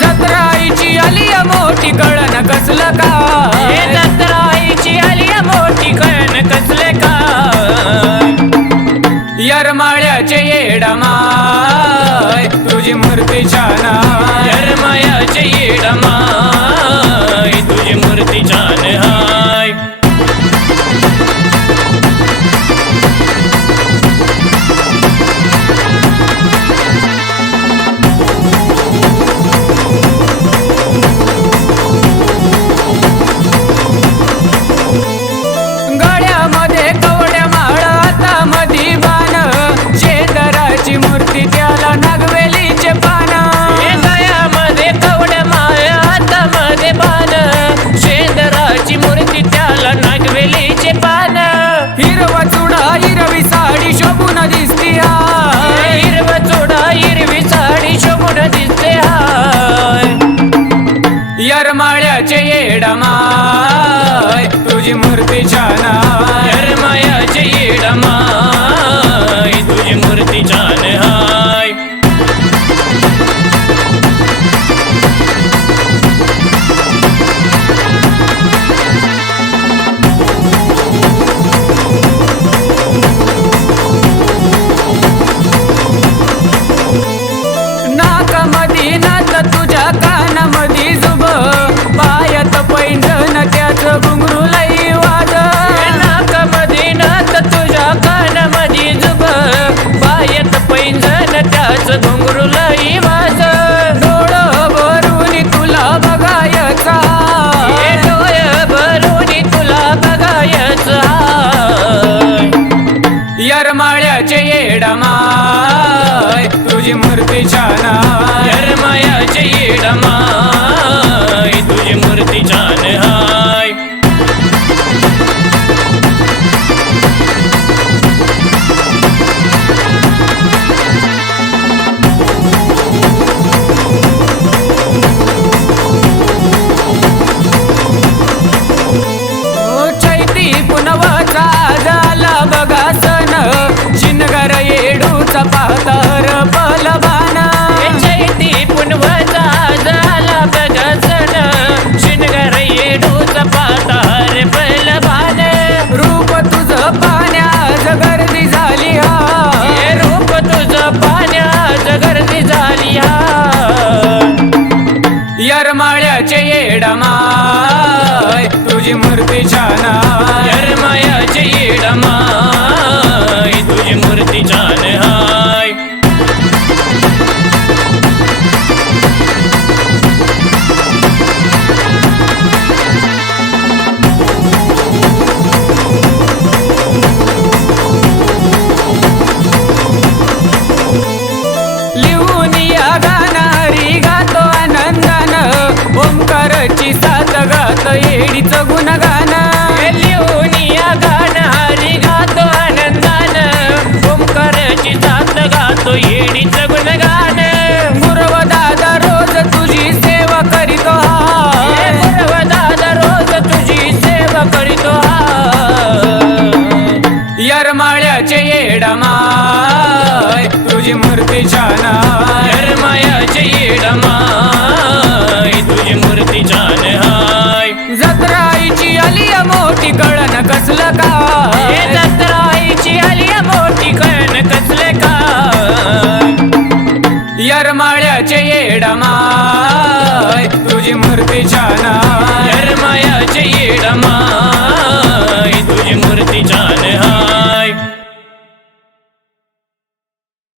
जत्राईची आली मोठी कळण कसलं का जत्राईची आली मोठी कळण कसले का यरमाळ्याचे येडमाय तुझी मूर्ती छान यरमाळ्याचे येडमाय तुझी मूर्ती छान हाय गळ्यामध्ये कवड्या माळ हातामध्ये बाण शेदराची मूर्ती त्याला नागवेलीचे पान गळ्यामध्ये कवड्या माळ हातामध्ये बाण शेंदराची मूर्ती त्याला नागवेलीचे पान हिरवा चुडा हिरवी साडी शोभून दिसती हिरवा चोडा हिरवी साडी शोभून दिसते हाय यरमाळ्याचे येडमाय तुझी मूर्ती छान यरमाळ्याचे येडमाय तुझी मूर्ती छान हाय नाकामध्ये नात तुझ्या कानामध्ये जुब पायात पैंजण त्याच घुंगरू लई वाज नाकामध्ये नात तुझ्या कानामध्ये जुब पायात पैंजण त्याच घुंगरू लई वाज डोळं भरून तुला बघायचा डोळे भरून तुला बघायचं यरमाळ्याचे येडमाय तुझी मूर्ती छान यरमाळ्याचे येडमाय तुझी मूर्ती छान हाय चैती पुनवाचा झाला बघा सण शिनगर येडूचा पातर बलबान चैती पुनवाचा झाला बघा सण शिनगर येडूचा पातार बलवान रूप तुझं पाण्यात गर्दी झाली हे रूप तुझं पाण्यात गर्दी झाली यरमाळ्याचे येडमाय तुझी मूर्ती छान यरमाळ्याचे येडमाय तुझी मूर्ती छान हाय लिहून या गाणारी गातो आनंदान ओंकारची साथ गात येडीचं गुणगान लिहून या गाणारी गातो आनंदान ओंकाराची साथ गातो येडीचं गुणगान गुरव दादा रोज तुझी सेवा करीतो दादा रोज तुझी सेवा करीतो यरमाळ्याचे येडमाय तुझी मूर्ती छान यरमाळ्याचे येडमाय तुझी मूर्ती छान हाय जत्राईची आली मोठी कळण कसलं का